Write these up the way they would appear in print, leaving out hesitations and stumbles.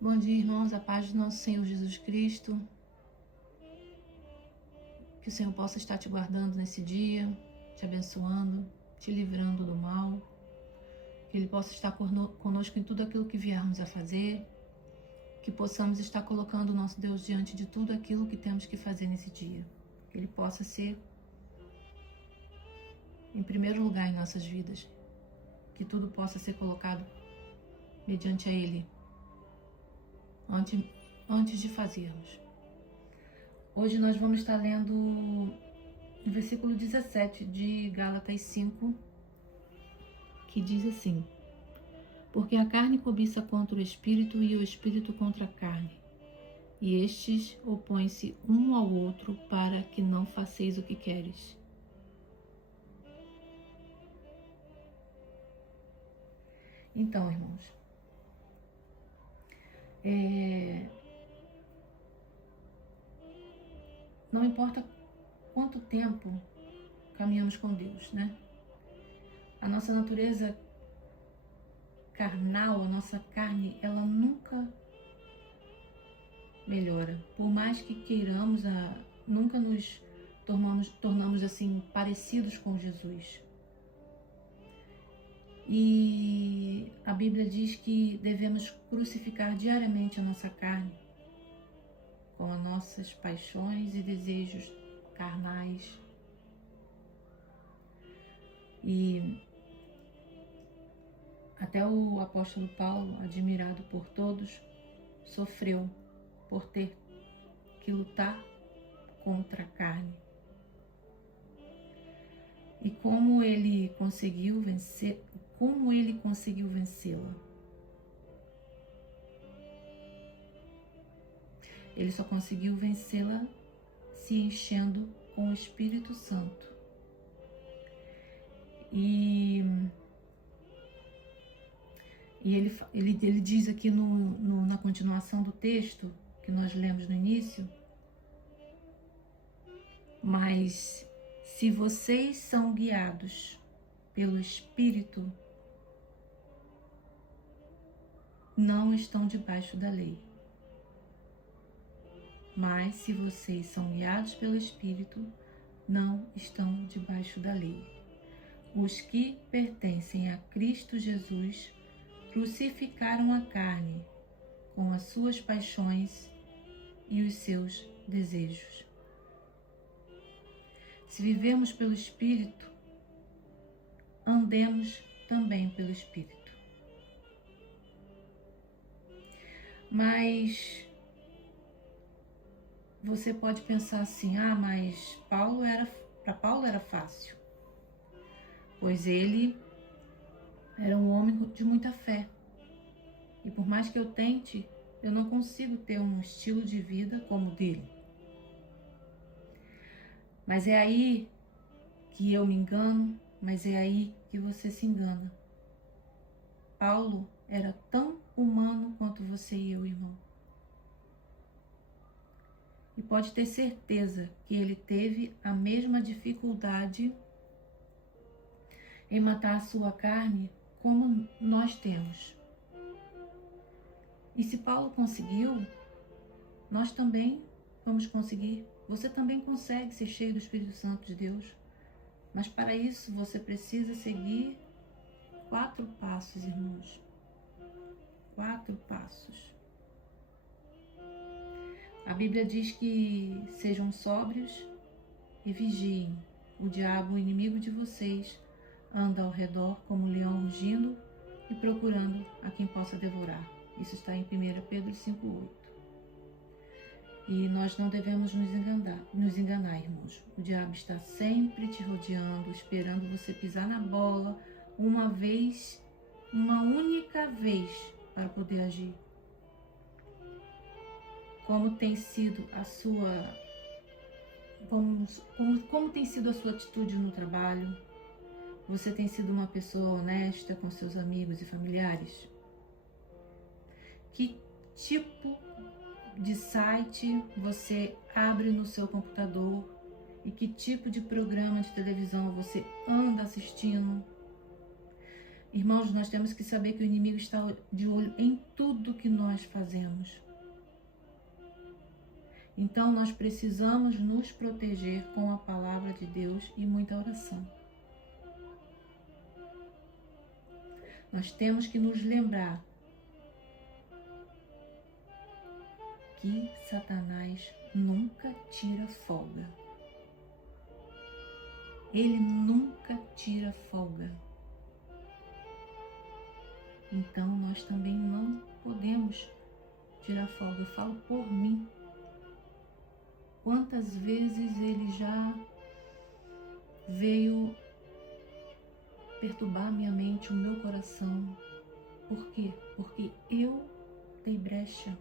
Bom dia, irmãos, a paz do nosso Senhor Jesus Cristo. Que o Senhor possa estar te guardando nesse dia, te abençoando, te livrando do mal. Que Ele possa estar conosco em tudo aquilo que viermos a fazer. Que possamos estar colocando o nosso Deus diante de tudo aquilo que temos que fazer nesse dia. Que Ele possa ser em primeiro lugar em nossas vidas. Que tudo possa ser colocado mediante a Ele. Antes de fazermos. Hoje nós vamos estar lendo o versículo 17 de Gálatas 5, que diz assim: Porque a carne cobiça contra o espírito e o espírito contra a carne, e estes opõem-se um ao outro para que não façeis o que queres. Então, irmãos, não importa quanto tempo caminhamos com Deus, né? A nossa natureza carnal, a nossa carne, ela nunca melhora. Por mais que queiramos, nunca nos tornamos assim parecidos com Jesus. E a Bíblia diz que devemos crucificar diariamente a nossa carne com as nossas paixões e desejos carnais. E até o apóstolo Paulo, admirado por todos, sofreu por ter que lutar contra a carne. E como ele conseguiu vencê-la? Ele só conseguiu vencê-la se enchendo com o Espírito Santo. E ele diz aqui na continuação do texto que nós lemos no início: Mas se vocês são guiados pelo Espírito, não estão debaixo da lei. Mas se vocês são guiados pelo Espírito, não estão debaixo da lei. Os que pertencem a Cristo Jesus crucificaram a carne com as suas paixões e os seus desejos. Se vivemos pelo Espírito, andemos também pelo Espírito. Mas você pode pensar assim: mas para Paulo era fácil, pois ele era um homem de muita fé. E por mais que eu tente, eu não consigo ter um estilo de vida como o dele. Mas é aí que eu me engano, mas é aí que você se engana. Paulo era tão humano quanto você e eu, irmão. E pode ter certeza que ele teve a mesma dificuldade em matar a sua carne como nós temos. E se Paulo conseguiu, nós também vamos conseguir. Você também consegue ser cheio do Espírito Santo de Deus. Mas para isso você precisa seguir 4 passos, irmãos. 4 passos. A Bíblia diz que sejam sóbrios e vigiem. O diabo, o inimigo de vocês, anda ao redor como um leão rugindo e procurando a quem possa devorar. Isso está em 1 Pedro 5,8. E nós não devemos nos enganar, irmãos. O diabo está sempre te rodeando, esperando você pisar na bola uma única vez, para poder agir. Como tem sido a sua como tem sido a sua atitude no trabalho? Você tem sido uma pessoa honesta com seus amigos e familiares? Que tipo de site você abre no seu computador e que tipo de programa de televisão você anda assistindo? Irmãos, nós temos que saber que o inimigo está de olho em tudo que nós fazemos. Então, nós precisamos nos proteger com a palavra de Deus e muita oração. Nós temos que nos lembrar que Satanás nunca tira folga. Ele nunca tira folga. Então, nós também não podemos tirar folga. Eu falo por mim. Quantas vezes ele já veio perturbar minha mente, o meu coração. Por quê? Porque eu dei brecha.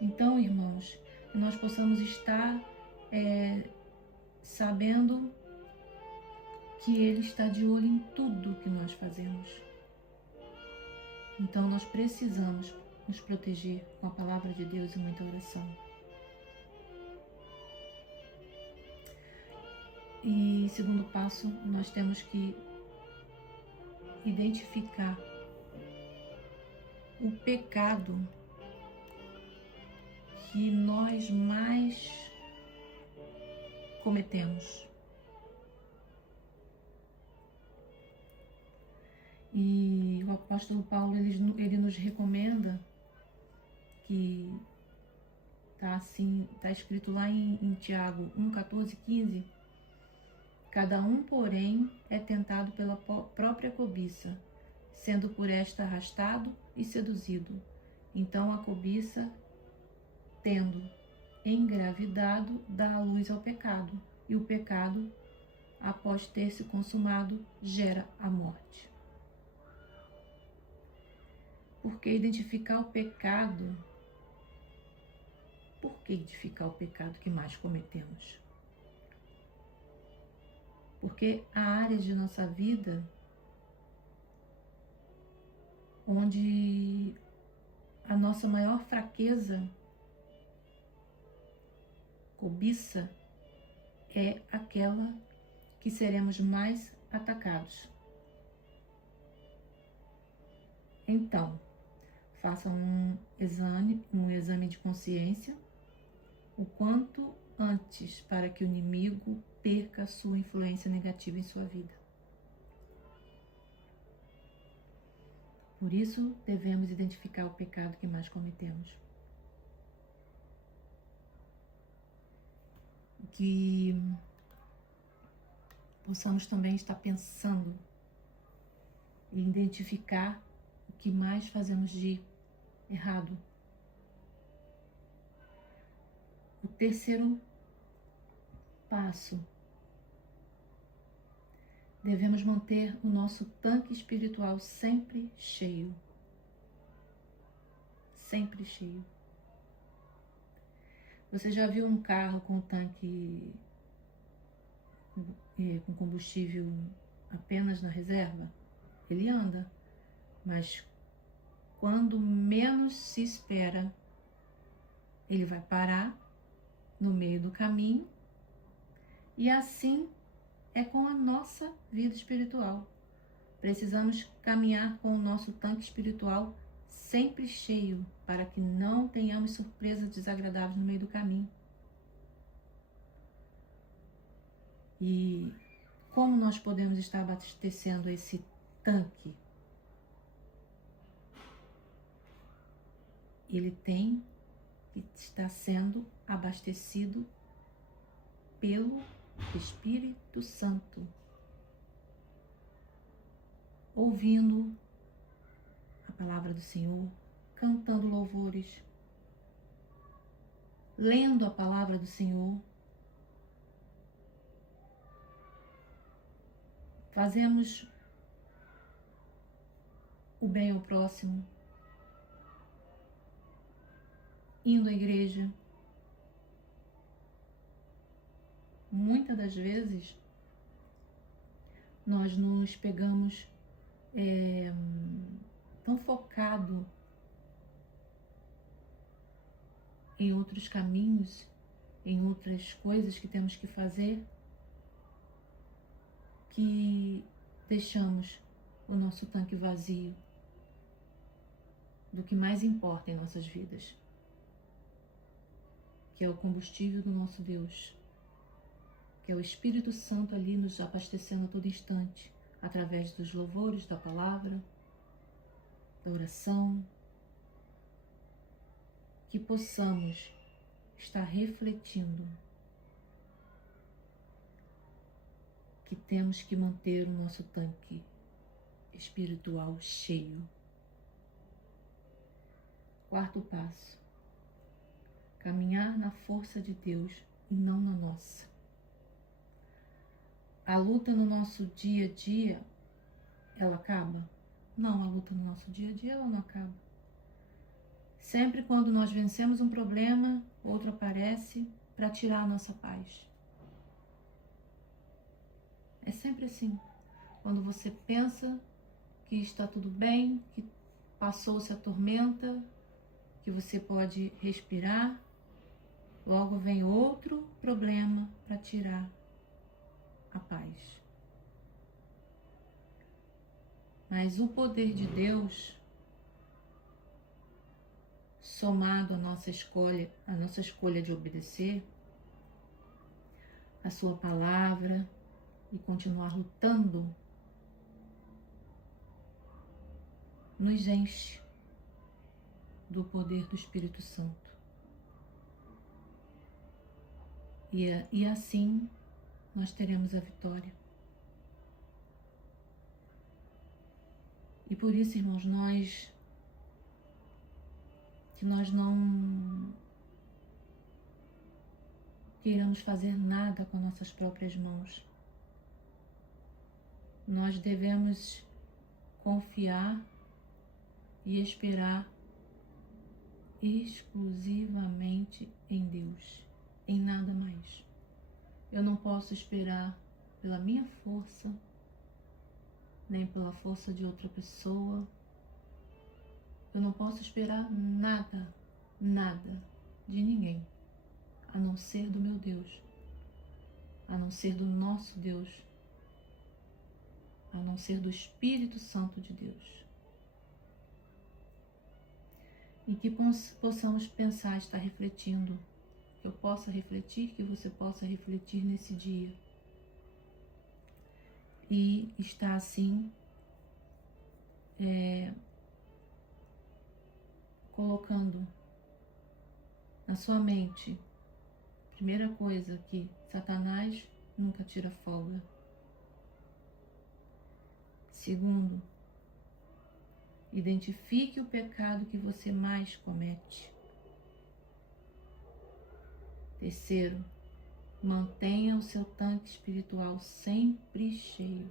Então, irmãos, que nós possamos estar sabendo que Ele está de olho em tudo que nós fazemos. Então, nós precisamos nos proteger com a palavra de Deus e muita oração. E segundo passo, nós temos que identificar o pecado que nós mais cometemos. E o apóstolo Paulo, ele nos recomenda que está escrito lá em Tiago 1, 14, 15, cada um, porém, é tentado pela própria cobiça, sendo por esta arrastado e seduzido. Então a cobiça, tendo engravidado, dá a luz ao pecado, e o pecado, após ter se consumado, gera a morte. Porque identificar o pecado, por que identificar o pecado que mais cometemos? Porque há áreas de nossa vida onde a nossa maior fraqueza, cobiça, é aquela que seremos mais atacados. Então, façam um exame de consciência o quanto antes para que o inimigo perca a sua influência negativa em sua vida. Por isso, devemos identificar o pecado que mais cometemos. Que possamos também estar pensando e identificar o que mais fazemos de errado. O terceiro passo, devemos manter o nosso tanque espiritual sempre cheio. Sempre cheio. Você já viu um carro com tanque com combustível apenas na reserva? Ele anda, mas quando menos se espera, ele vai parar no meio do caminho. E assim é com a nossa vida espiritual. Precisamos caminhar com o nosso tanque espiritual sempre cheio, para que não tenhamos surpresas desagradáveis no meio do caminho. E como nós podemos estar abastecendo esse tanque? Ele tem que estar sendo abastecido pelo Espírito Santo, ouvindo a palavra do Senhor, cantando louvores, lendo a palavra do Senhor. Fazemos o bem ao próximo, indo à igreja. Muitas das vezes nós nos pegamos tão focado em outros caminhos, em outras coisas que temos que fazer, que deixamos o nosso tanque vazio do que mais importa em nossas vidas, que é o combustível do nosso Deus, que é o Espírito Santo ali nos abastecendo a todo instante, através dos louvores, da palavra, da oração, que possamos estar refletindo que temos que manter o nosso tanque espiritual cheio. Quarto passo: caminhar na força de Deus e não na nossa. A luta no nosso dia a dia, ela acaba? Não, a luta no nosso dia a dia, ela não acaba. Sempre quando nós vencemos um problema, outro aparece para tirar a nossa paz. É sempre assim. Quando você pensa que está tudo bem, que passou-se a tormenta, que você pode respirar, logo vem outro problema para tirar a paz. Mas o poder de Deus, somado à nossa escolha de obedecer a sua palavra e continuar lutando, nos enche do poder do Espírito Santo. E assim nós teremos a vitória. E por isso, irmãos, que nós não queiramos fazer nada com nossas próprias mãos. Nós devemos confiar e esperar exclusivamente em Deus, em nada mais. Eu não posso esperar pela minha força, nem pela força de outra pessoa. Eu não posso esperar nada de ninguém, a não ser do meu Deus, a não ser do nosso Deus, a não ser do Espírito Santo de Deus. E que possamos pensar, estar refletindo, que eu possa refletir, que você possa refletir nesse dia. E estar assim, colocando na sua mente, primeira coisa, que Satanás nunca tira folga. Segundo, identifique o pecado que você mais comete. Terceiro, mantenha o seu tanque espiritual sempre cheio.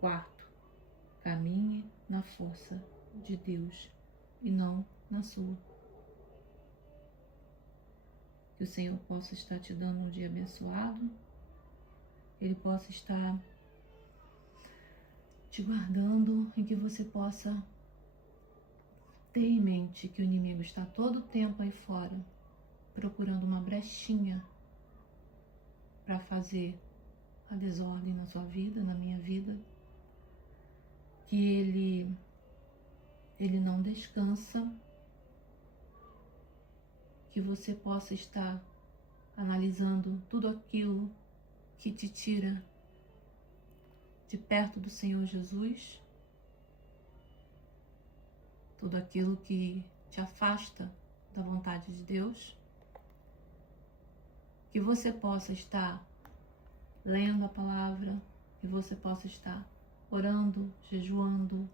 Quarto, caminhe na força de Deus e não na sua. Que o Senhor possa estar te dando um dia abençoado, Ele possa estar te guardando, e que você possa ter em mente que o inimigo está todo o tempo aí fora, procurando uma brechinha para fazer a desordem na sua vida, na minha vida, que ele não descansa, que você possa estar analisando tudo aquilo que te tira de perto do Senhor Jesus, tudo aquilo que te afasta da vontade de Deus, que você possa estar lendo a palavra, que você possa estar orando, jejuando,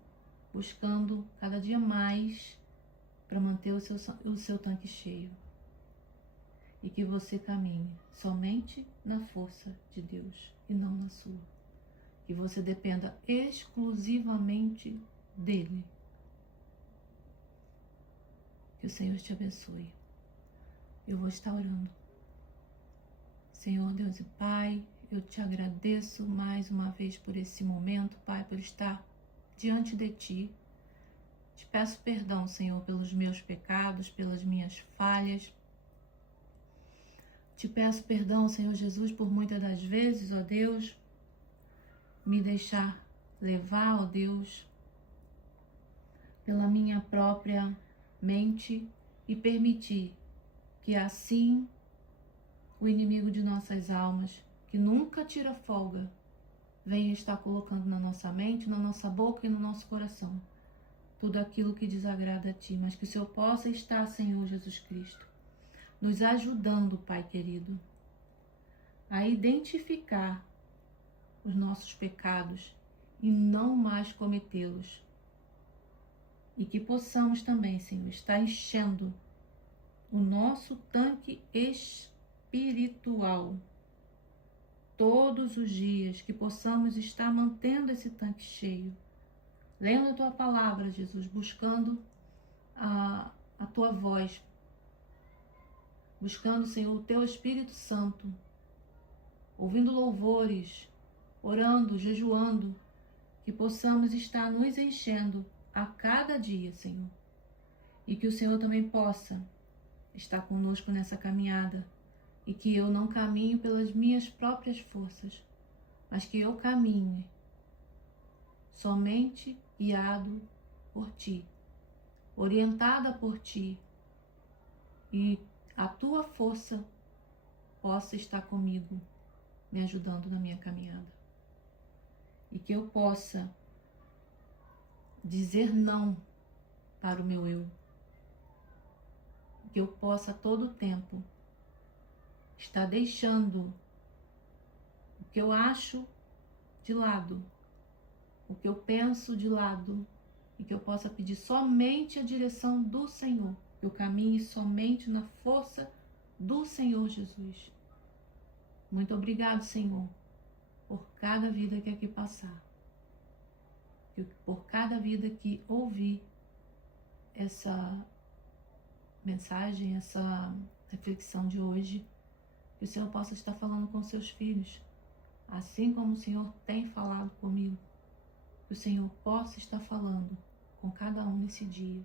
buscando cada dia mais para manter o seu tanque cheio. E que você caminhe somente na força de Deus e não na sua. Que você dependa exclusivamente dele. Que o Senhor te abençoe. Eu vou estar orando. Senhor Deus e Pai, eu te agradeço mais uma vez por esse momento, Pai, por estar diante de Ti. Te peço perdão, Senhor, pelos meus pecados, pelas minhas falhas. Te peço perdão, Senhor Jesus, por muitas das vezes, ó Deus, me deixar levar, ó Deus, pela minha própria mente e permitir que assim o inimigo de nossas almas, que nunca tira folga, venha estar colocando na nossa mente, na nossa boca e no nosso coração tudo aquilo que desagrada a Ti, mas que o Senhor possa estar, Senhor Jesus Cristo, nos ajudando, Pai querido, a identificar os nossos pecados e não mais cometê-los. E que possamos também, Senhor, estar enchendo o nosso tanque espiritual todos os dias, que possamos estar mantendo esse tanque cheio, lendo a Tua palavra, Jesus, buscando a Tua voz, buscando, Senhor, o Teu Espírito Santo, ouvindo louvores, orando, jejuando, que possamos estar nos enchendo a cada dia, Senhor. E que o Senhor também possa estar conosco nessa caminhada. E que eu não caminhe pelas minhas próprias forças, mas que eu caminhe somente guiado por Ti, orientada por Ti. E a Tua força possa estar comigo, me ajudando na minha caminhada. E que eu possa dizer não para o meu eu. Que eu possa a todo tempo estar deixando o que eu acho de lado, o que eu penso de lado, e que eu possa pedir somente a direção do Senhor, que eu caminhe somente na força do Senhor Jesus. Muito obrigado, Senhor, por cada vida que aqui passar, por cada vida que ouvir essa mensagem, essa reflexão de hoje, que o Senhor possa estar falando com seus filhos, assim como o Senhor tem falado comigo, que o Senhor possa estar falando com cada um nesse dia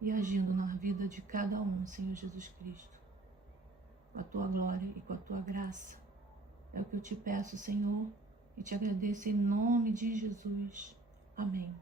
e agindo na vida de cada um, Senhor Jesus Cristo, com a Tua glória e com a Tua graça. É o que eu te peço, Senhor, e te agradeço em nome de Jesus. Amém.